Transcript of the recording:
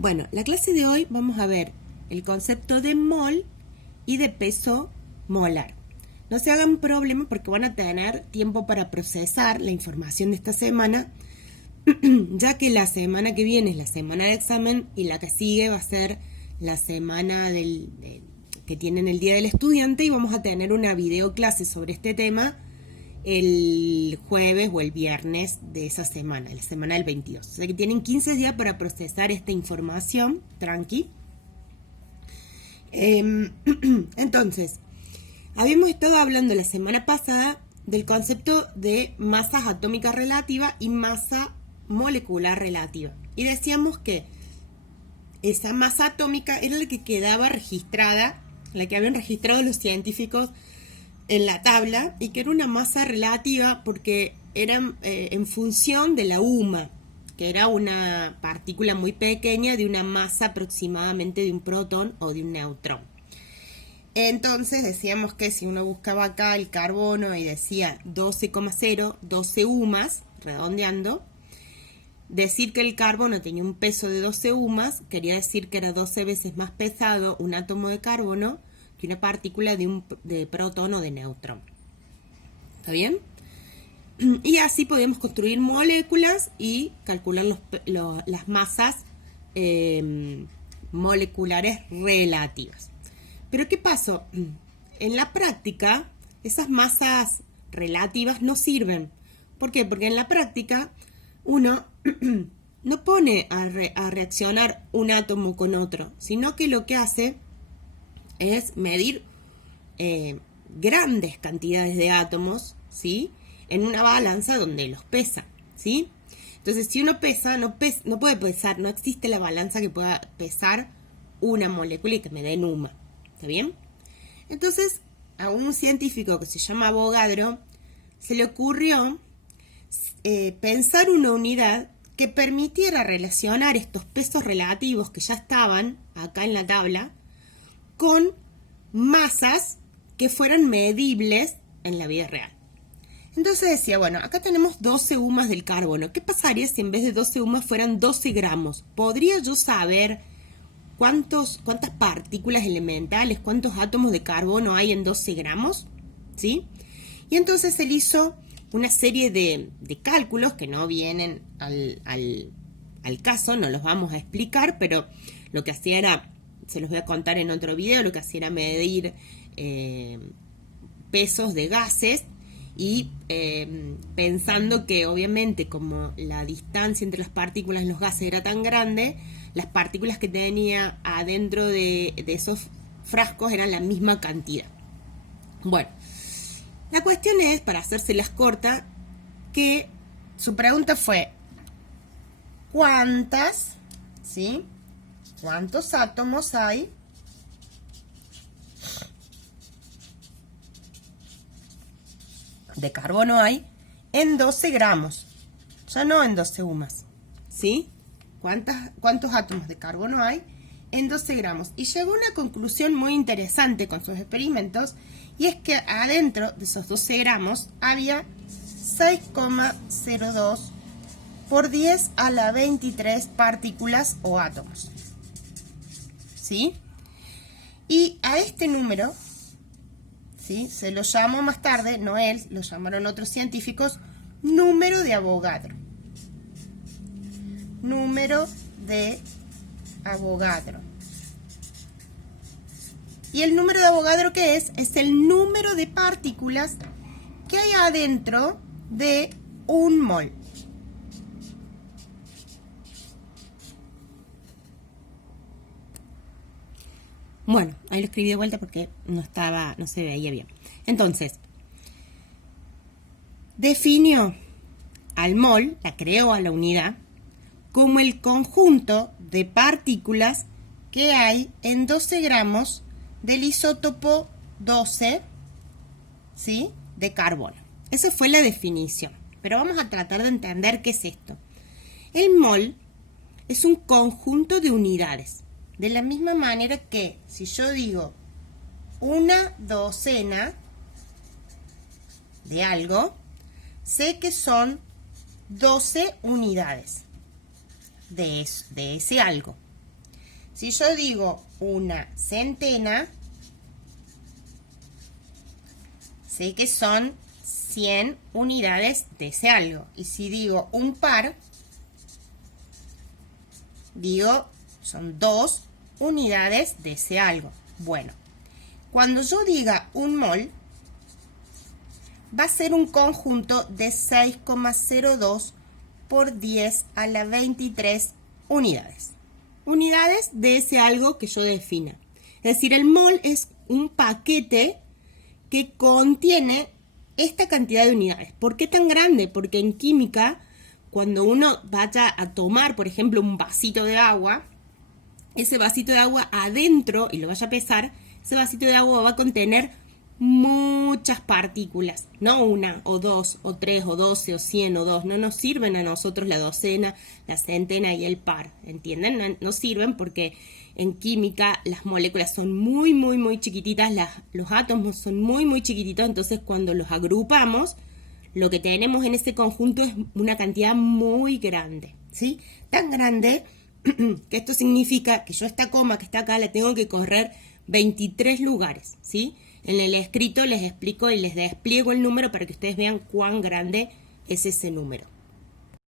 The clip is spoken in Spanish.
Bueno, la clase de hoy vamos a ver el concepto de mol y de peso molar. No se hagan problema porque van a tener tiempo para procesar la información de esta semana, ya que la semana que viene es la semana de examen y la que sigue va a ser la semana que tienen el Día del Estudiante, y vamos a tener una videoclase sobre este tema el jueves o el viernes de esa semana, la semana del 22. O sea que tienen 15 días para procesar esta información, tranqui. Entonces, habíamos estado hablando la semana pasada del concepto de masas atómicas relativa y masa molecular relativa. Y decíamos que esa masa atómica era la que quedaba registrada, la que habían registrado los científicos en la tabla, y que era una masa relativa porque era en función de la UMA, que era una partícula muy pequeña de una masa aproximadamente de un protón o de un neutrón. Entonces decíamos que si uno buscaba acá el carbono y decía 12,0, 12 UMAs, redondeando, decir que el carbono tenía un peso de 12 UMAs quería decir que era 12 veces más pesado un átomo de carbono que una partícula de protón o de neutrón. ¿Está bien? Y así podemos construir moléculas y calcular las masas moleculares relativas. Pero ¿qué pasó? En la práctica, esas masas relativas no sirven. ¿Por qué? Porque en la práctica uno no pone a reaccionar un átomo con otro, sino que lo que hace es medir grandes cantidades de átomos, ¿sí?, en una balanza donde los pesa, ¿sí? Entonces, si uno pesa, no puede pesar, no existe la balanza que pueda pesar una molécula y que me dé UMA, ¿está bien? Entonces, a un científico que se llama Avogadro se le ocurrió pensar una unidad que permitiera relacionar estos pesos relativos que ya estaban acá en la tabla con masas que fueran medibles en la vida real. Entonces decía, bueno, acá tenemos 12 UMAs del carbono. ¿Qué pasaría si en vez de 12 UMAs fueran 12 gramos? ¿Podría yo saber cuántas partículas elementales, cuántos átomos de carbono hay en 12 gramos? ¿Sí? Y entonces él hizo una serie de cálculos que no vienen al caso, no los vamos a explicar, pero lo que hacía era, se los voy a contar en otro video, lo que hacía era medir pesos de gases y pensando que obviamente como la distancia entre las partículas y los gases era tan grande, las partículas que tenía adentro de esos frascos eran la misma cantidad. Bueno, la cuestión es, para hacérselas corta, que su pregunta fue ¿cuántas, sí? ¿Cuántos átomos hay de carbono hay en 12 gramos? Ya no en 12 UMAs, ¿sí? ¿Cuántos átomos de carbono hay en 12 gramos? Y llegó a una conclusión muy interesante con sus experimentos, y es que adentro de esos 12 gramos había 6,02 por 10 a la 23 partículas o átomos, ¿sí? Y a este número, ¿sí?, se lo llamó más tarde, no él, lo llamaron otros científicos, número de Avogadro. Número de Avogadro. ¿Y el número de Avogadro qué es? Es el número de partículas que hay adentro de un mol. Bueno, ahí lo escribí de vuelta porque no se veía bien. Entonces, definió al mol, la creó a la unidad, como el conjunto de partículas que hay en 12 gramos del isótopo 12, ¿sí?, de carbono. Esa fue la definición. Pero vamos a tratar de entender qué es esto. El mol es un conjunto de unidades. De la misma manera que si yo digo una docena de algo, sé que son 12 unidades de ese algo, Si yo digo una centena, sé que son 100 unidades de ese algo. Y si digo un par, digo son 2 unidades de ese algo. Bueno, cuando yo diga un mol, va a ser un conjunto de 6,02 por 10 a la 23 unidades. Unidades de ese algo que yo defina. Es decir, el mol es un paquete que contiene esta cantidad de unidades. ¿Por qué tan grande? Porque en química, cuando uno vaya a tomar, por ejemplo, un vasito de agua, ese vasito de agua adentro, y lo vaya a pesar, ese vasito de agua va a contener muchas partículas, no una o dos o tres o 12 o 100 o dos. No nos sirven a nosotros la docena, la centena y el par, ¿entienden? No sirven porque en química las moléculas son muy, muy, muy chiquititas, los átomos son muy, muy chiquititos, entonces cuando los agrupamos, lo que tenemos en ese conjunto es una cantidad muy grande, ¿sí? Tan grande que esto significa que yo esta coma que está acá la tengo que correr 23 lugares, ¿sí? En el escrito les explico y les despliego el número para que ustedes vean cuán grande es ese número.